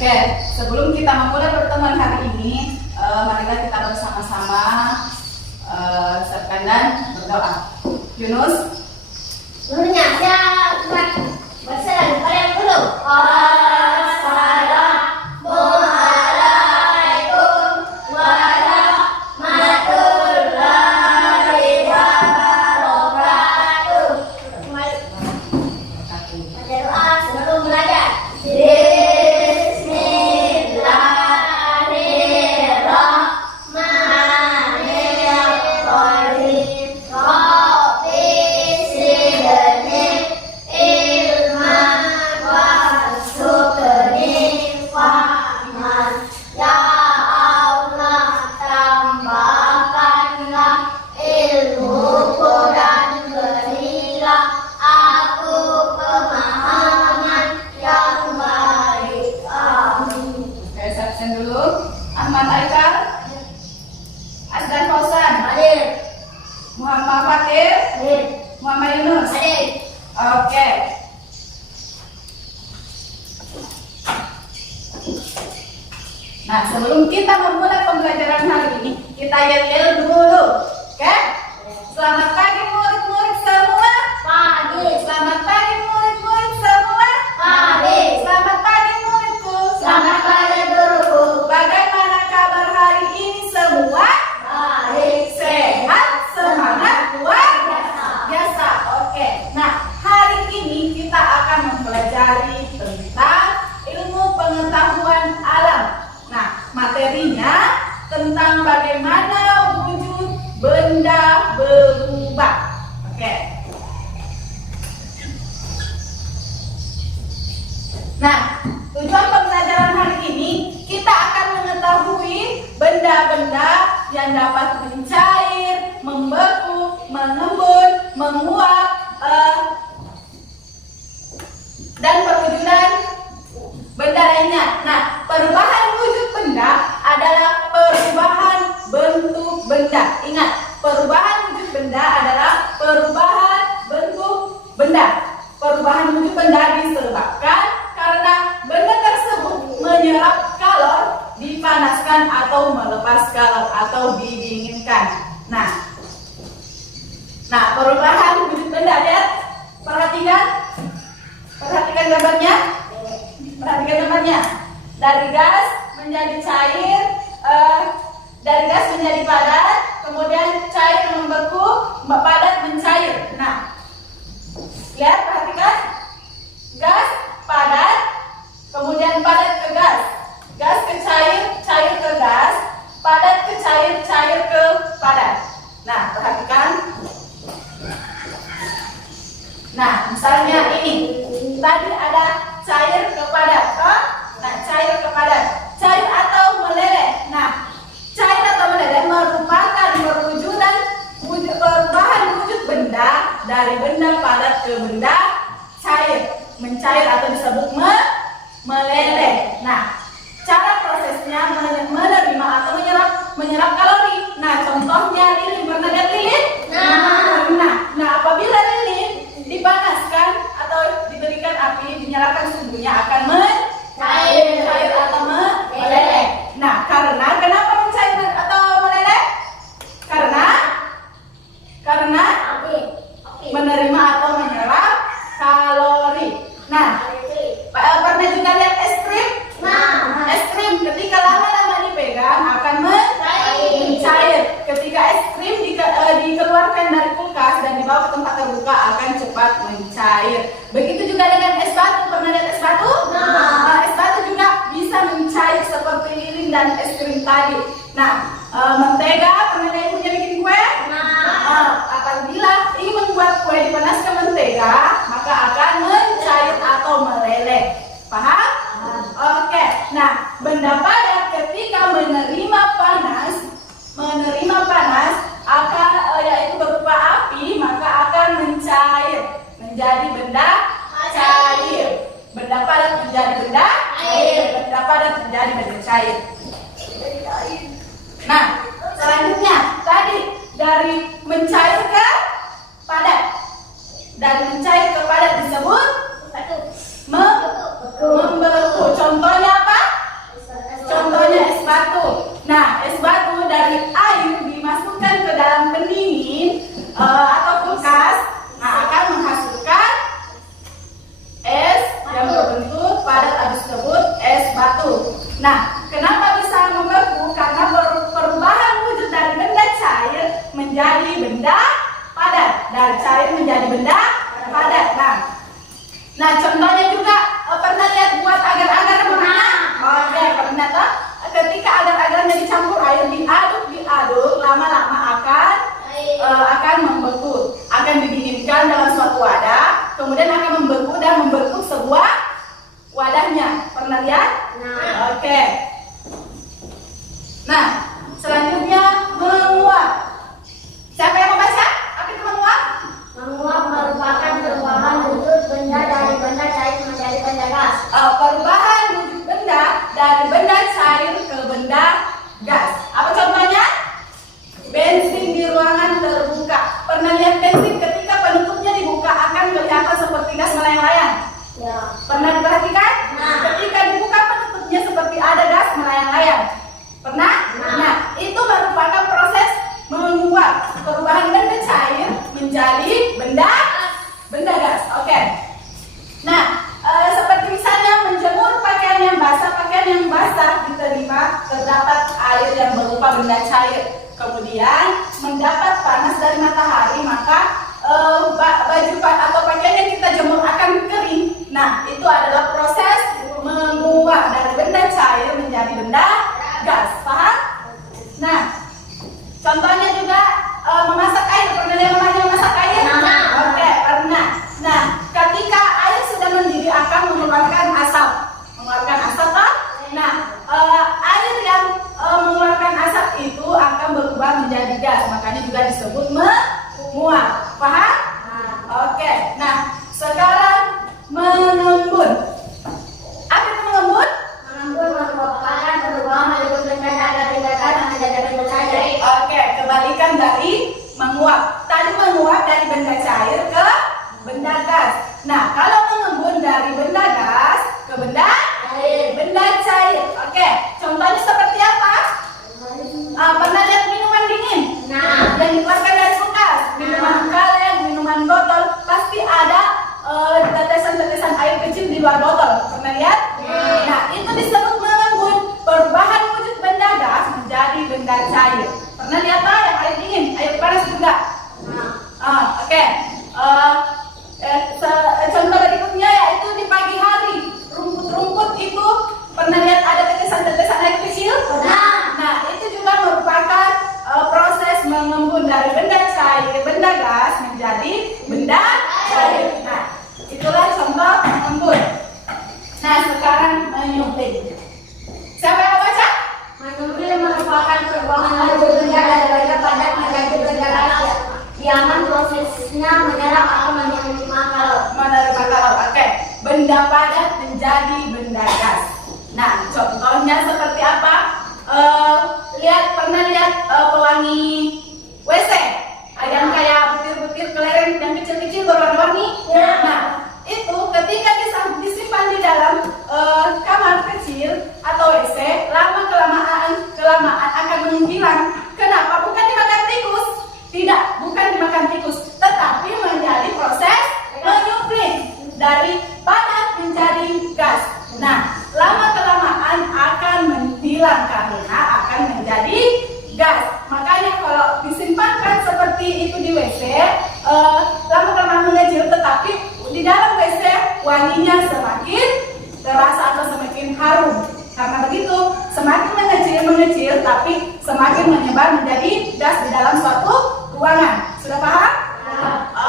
Oke, sebelum kita memulai pertemuan hari ini, marilah kita bersama-sama siapkan dan berdoa. Yunus, gurunya siapa? Berserah kalian dulu. Assalamualaikum warahmatullahi wabarakatuh. Baca doa sebelum belajar. Muhammad Fatir, Muhammad Yunus. Oke. Nah, sebelum kita memulai pembelajaran hari ini, kita yel-yel dulu. Oke? Selamat pagi murid-murid semua. Pagi. Selamat pagi murid-murid semua. Pagi. Selamat pagi muridku. Selamat pagi guruku. Bagaimana kabar hari ini semua? Baik. Sehat, semangat, luar biasa. Oke. Nah, hari ini kita akan mempelajari tentang ilmu pengetahuan alam. Nah, materinya tentang bagaimana wujud benda berubah. Oke. Nah, tujuan pembelajaran hari ini kita akan mengetahui benda-benda yang dapat mencair, membeku, mengembun, menguap, dan perwujudan benda lainnya. Nah, perubahan wujud benda adalah perubahan bentuk benda. Ingat, perubahan wujud benda adalah perubahan bentuk benda. Perubahan wujud benda disebabkan karena benda tersebut menyerap kalor, dipanaskan atau melepas kalor atau didinginkan. Nah, perubahan wujud benda, lihat, perhatikan gambarnya. Perhatikan gambarnya. Dari gas menjadi cair, dari gas menjadi padat, kemudian cair membeku, padat mencair. Nah, lihat, perhatikan, gas padat, kemudian padat ke gas, gas ke cair, cair ke gas, padat ke cair, cair ke padat. Nah, perhatikan. Nah, misalnya ini, tadi ada cair ke padat, nah, cair ke padat, cair atau meleleh. Nah, cair atau meleleh merupakan perwujudan perubahan wujud benda dari benda padat ke benda cair, mencair atau disebut meleleh. Nah, cara prosesnya menerima atau menyerap kalori. Nah, contohnya lilin, pernah lihat lilin? Nah, apabila lilin dipanaskan atau diberikan api, dinyalakan sumbunya akan mencair atau meleleh. Nah, kenapa mencair atau meleleh? Karena menerima atau menyerap kalori. Nah, pernah juga lihat es krim? Es krim ketika lama-lama dipegang akan mencair. Ketika es krim dikeluarkan dari kulkas dan dibawa ke tempat terbuka akan cepat mencair. Begitu juga dengan es batu. Pernah lihat es batu? Es batu juga bisa mencair seperti lilin dan es krim tadi. Nah, mentega, pernah lihat ibunya bikin kue? Apabila ingin membuat kue dipanaskan mentega, maka akan mencair atau meleleh. Paham? Oke. Nah, benda padat ketika menerima panas akan yaitu berupa api, maka akan mencair menjadi benda cair. Benda padat menjadi benda air. Benda padat menjadi benda cair. Nah, selanjutnya tadi dari mencair ke padat. Dari mencair ke padat disebut membeku. Contohnya apa? Nah, kenapa bisa membeku? Karena perubahan wujud dari benda cair menjadi benda padat. Dari cair menjadi benda padat. Nah, contohnya juga pernah lihat buat agar-agar mana? Oke, pernah toh? Ketika agar-agarnya dicampur air, diaduk, lama-lama akan membeku, akan didinginkan dalam suatu wadah, kemudian akan membeku dan membentuk sebuah wadahnya. Pernah lihat? Oke. Nah, selanjutnya menguap. Siapa yang membaca? Apa itu menguap? Menguap merupakan perubahan wujud benda dari benda cair menjadi benda gas. Perubahan wujud benda dari benda cair ke benda gas. Apa contohnya? Bensin di ruangan terbuka. Pernah lihat bensin ketika penutupnya dibuka akan kelihatan seperti gas melayang-layang? Ya. Pernah diperhatikan? Nah. Ketika dibuka penutupnya seperti ada gas melayang-layang. Pernah? Nah, itu merupakan proses menguap. Perubahan benda cair menjadi benda gas. Oke. Nah, seperti misalnya menjemur pakaian yang basah diterima terdapat air yang berupa benda cair. Kemudian mendapat panas dari matahari, maka baju atau pakaian yang kita jemur akan kering. Nah, itu adalah proses menguap dari benda cair menjadi benda gas. Paham? Nah, contohnya juga memasak air. Pernah lihat mamanya memasak air? Oke, pernah. Nah, ketika air sudah mendidih akan mengeluarkan asap. Toh? Nah, air yang mengeluarkan asap itu akan berubah menjadi gas. Makanya juga disebut menguap. Paham? Oke. Nah, sekarang mengembun. Apa itu mengembun? Mengembun merupakan perubahan wujud benda dari benda gas menjadi benda cair. Oke, kebalikan dari menguap. Tadi menguap dari benda cair ke benda gas. Nah, kalau mengembun dari benda gas ke benda cair. Oke, contohnya seperti apa? Pernah lihat minuman dingin? Yang dikeluarkan dari kulkas, minuman kaleng, minuman botol, pasti ada tetesan-tetesan air kecil di luar botol. Pernah lihat? Nah, itu disebut mengembun. Perubahan wujud benda gas menjadi benda cair. Pernah lihat tak yang air dingin, air panas juga? Oke. Contoh berikutnya yaitu di pagi hari, rumput-rumput itu pernah lihat ada tetesan-tetesan air kecil? Nah, itu juga merupakan proses mengembun dari benda cair, benda gas menjadi benda cair. Nah, itulah contoh mengembun. Nah, sekarang menyuplai. Siapa yang baca? Menyuplai merupakan perubahan wujud benda dari benda padat menjadi benda gas. Diaman prosesnya menyerap atau menerima kalor. Oke. Benda padat menjadi benda gas. Nah, contohnya seperti apa? Pernah lihat pewangi WC? Yang kayak butir-butir kelereng yang kecil-kecil berwarna-warni? Nah, itu ketika disimpan di dalam kamar kecil atau WC, lama-kelamaan akan menghilang. Kenapa? Bukan dimakan tikus. Tidak, bukan dimakan tikus, tetapi menjadi proses menyuplai dari padat menjadi gas. Nah, lama-kelamaan akan menghilang karena akan menjadi gas. Makanya kalau disimpankan seperti itu di WC, lama-kelamaan mengecil, tetapi di dalam WC wanginya semakin terasa atau semakin harum. Karena begitu, semakin mengecil, tapi semakin menyebar menjadi gas di dalam suatu ruangan. Sudah paham?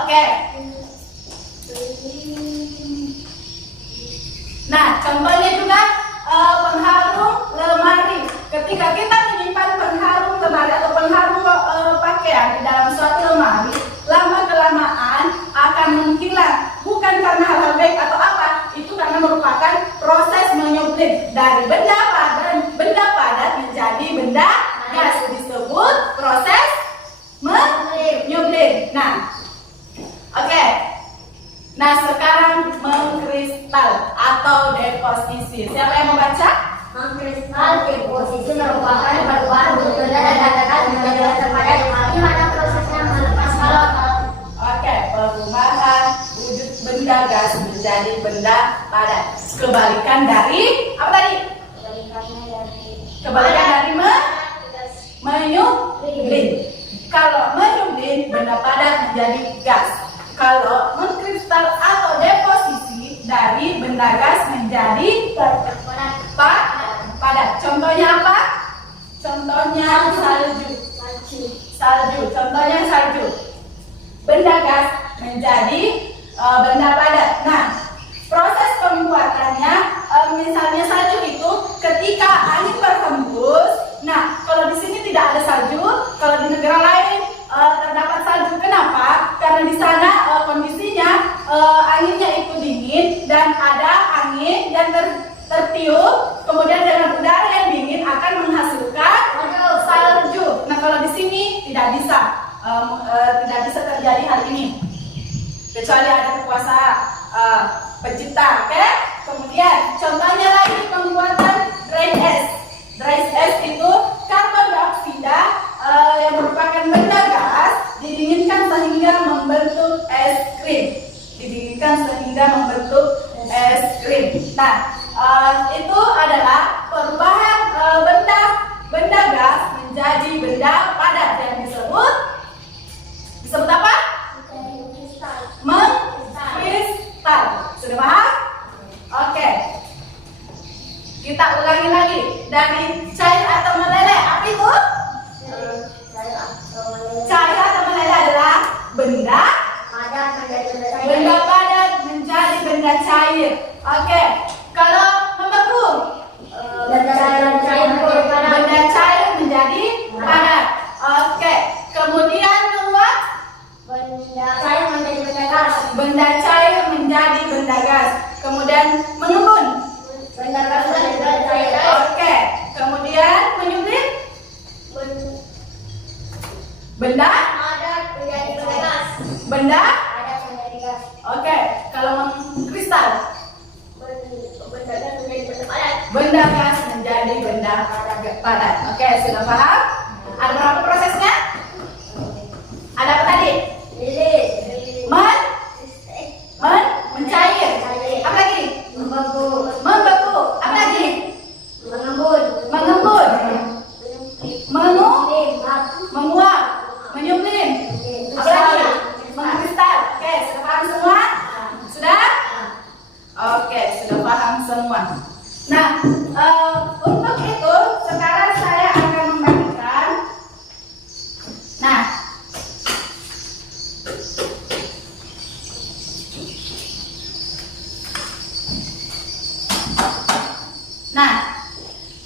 Oke. Nah, contohnya juga pengharum lemari. Ketika kita menyimpan pengharum lemari atau pengharum pakaian di dalam suatu lemari, lama-kelamaan akan menghilang. Bukan karena hal-hal baik atau apa, itu karena merupakan proses menyuplai dari benda padat menjadi benda gas, disebut proses menyuplai. Nah, oke. Nah, sekarang mengkristal atau deposisi. Siapa yang membaca? Mengkristal deposisi merupakan perubahan wujud benda dari benda gas menjadi benda padat. Di mana prosesnya melepas kalor. Oke, perubahan wujud benda gas menjadi benda padat. Kebalikan dari apa tadi? Kebalikannya Kebalikan dari menyuplin. Kalau menyuplin, benda padat menjadi gas. Kalau mengkristal atau deposisi, dari benda gas menjadi padat. Contohnya apa? Contohnya salju. Contohnya salju. Benda gas menjadi benda padat. Nah, proses pembuatannya, misalnya salju itu ketika angin berhembus. Nah, kalau di sini tidak ada salju, kalau di negara lain terdapat salju. Kenapa? Karena di sana kondisinya anginnya itu dingin dan ada angin yang tertiup, kemudian dengan udara yang dingin akan menghasilkan salju. Nah, kalau di sini tidak bisa terjadi hal ini, kecuali ada kuasa pencipta. Oke? Kemudian contohnya lagi pembuatan dry ice. Dry ice itu karbon dioksida yang merupakan benda gas didinginkan sehingga membentuk es krim. Nah, itu adalah perubahan benda gas menjadi benda padat yang disebut apa? Mengkristal. Sudah paham? Oke. Kita ulangi lagi. Dari cair atau meleleh, apa itu? Cair atau meleleh adalah benda padat menjadi benda cair. Oke. Kalau membeku, benda cair menjadi padat. Oke. Kemudian menguap, benda cair menjadi benda gas. Kemudian mengembun, oke. Kemudian menyuplin, benda. Oke. Kalau mengkristal, benda gas menjadi benda padat. Oke, sudah paham? Ada berapa prosesnya? Ada apa tadi? Mencair. Apa lagi? Membeku. Apa lagi? Mengembun. Menguap. Menyuplin. Apa lagi? Mengkristal. Oke, sudah paham semua? Sudah? Oke, sudah paham semua. Nah, untuk itu sekarang saya akan membagikan. Nah,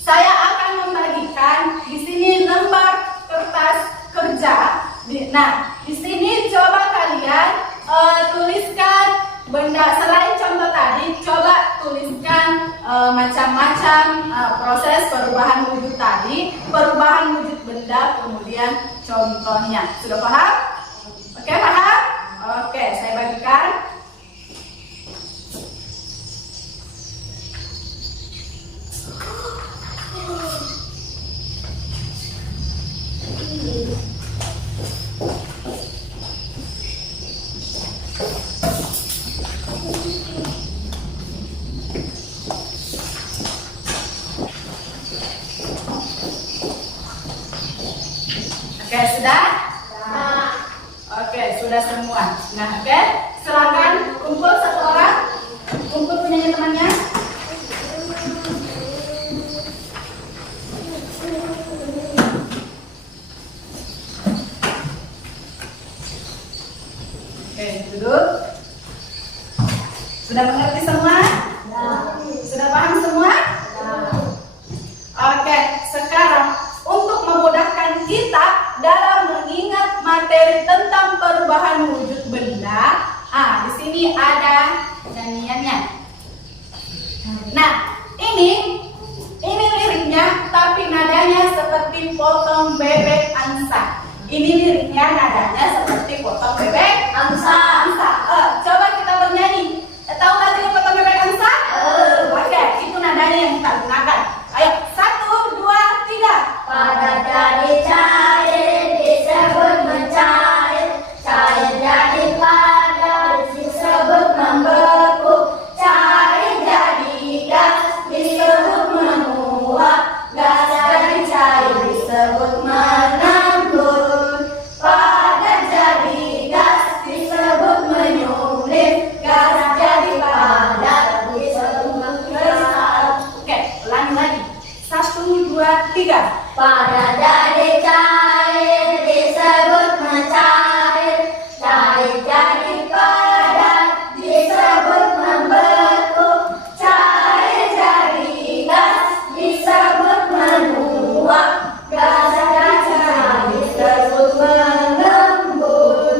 saya akan membagikan di sini lembar kertas kerja. Nah, di sini coba kalian tuliskan benda selain contoh tadi, coba tuliskan macam-macam proses perubahan wujud tadi, perubahan wujud benda, kemudian contohnya. Sudah paham? Oke, paham? Oke, saya bagikan. Oke, sudah? Oke, sudah semua. Nah, oke, silakan kumpul satu orang. Kumpul punyanya temannya. Oke, duduk. Sudah mengerti semua? Sudah paham semua? Oke, sekarang untuk memudahkan kita dalam mengingat materi tentang perubahan wujud benda, di sini ada nyanyiannya. Nah, ini liriknya, tapi nadanya seperti potong bebek angsa. Ini liriknya nadanya seperti potong bebek angsa. Coba kita bernyanyi. Tahu nggak sih potong bebek angsa? Oke, itu nadanya yang kita gunakan. Ayo, 1, 2, 3. Pada jadi cair disebut mencair, cair jadi padat disebut membeku, cair jadi gas disebut menguap, gas tiga. Pada jadi cair disebut mencair, cair jadi padat disebut membeku, cair jadi gas disebut meluap, gas jadi cair disebut mengembun,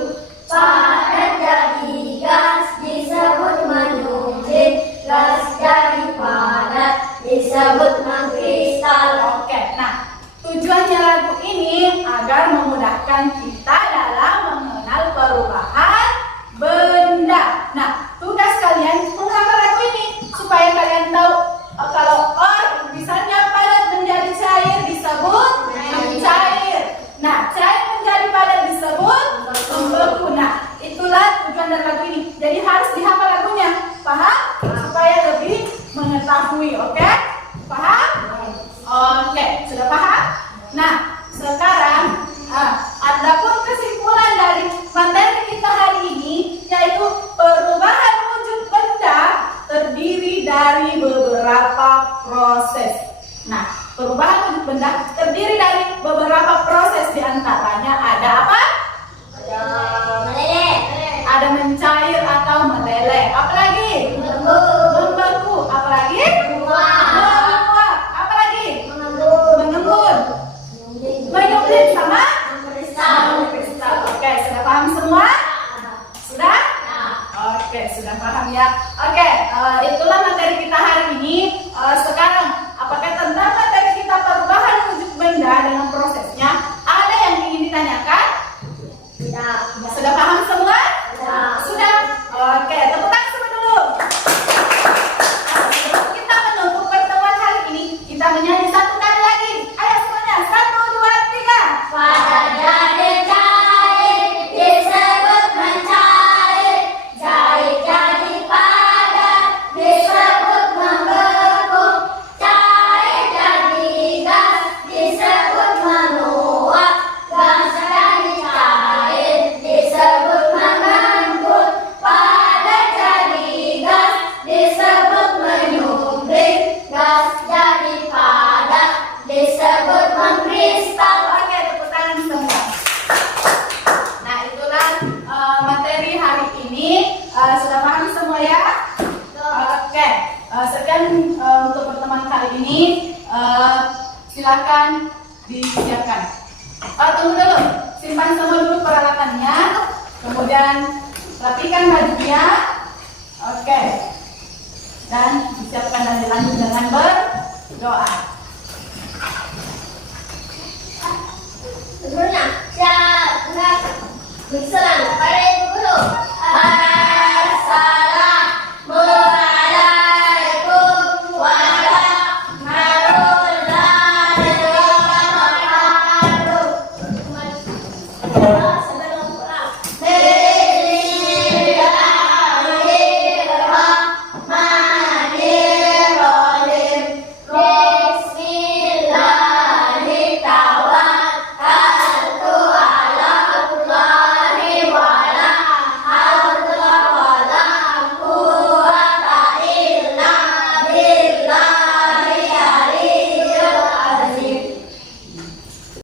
padat jadi gas disebut menyempit, gas jadi padat disebut mengkristal. Oke, nah tujuannya lagu ini agar memudahkan kita dalam mengenal perubahan benda. Nah, tugas kalian menghafal lagu ini supaya kalian tahu kalau misalnya padat menjadi cair disebut mencair. Nah, cair menjadi padat disebut membeku. Nah, itulah tujuan dari lagu ini. Jadi harus dihafal lagunya, paham? Supaya lebih mengetahui, oke? Paham? Oke, sudah paham? Nah, sekarang adapun kesimpulan dari materi kita hari ini yaitu perubahan wujud benda terdiri dari beberapa proses. Nah, perubahan wujud benda terdiri dari beberapa proses, diantaranya ada apa? Ada meleleh, Ada mencair atau meleleh. Apalagi? Membeku. Apalagi? Menguap. Apalagi? Mengembun. Menyempit sama? Kristal. Oke, sudah paham semua? Sudah? Oke, sudah paham ya. Oke, itulah materi kita hari ini. Sekarang, apakah tentang materi kita perubahan wujud benda dengan prosesnya ada yang ingin ditanyakan? Sudah paham semua? Sudah? Oke, tepuk tangan semua dulu. Sebelum kita menutup pertemuan hari ini, kita menyanyi satu kali lagi. Ayo semuanya, 1, 2, 3. pada jadi cair disebut mencair, cair jadi padat disebut membeku, cair jadi gas disebut meluap, gas jadi cair disebut mengembun, padat jadi gas disebut menyempit, gas jadi padat disebut mengkristal. Oke, tepuk tangan semua. Nah, itulah materi hari ini. Sudah paham semua ya? Oke, sekian untuk pertemuan kali ini. Silakan disiapkan. Tunggu dulu, simpan semua dulu peralatannya. Kemudian rapikan bajunya. Oke, dan disiapkan dan dilanjut dengan berdoa. Sebenarnya saya nggak bisa pada ibu guru.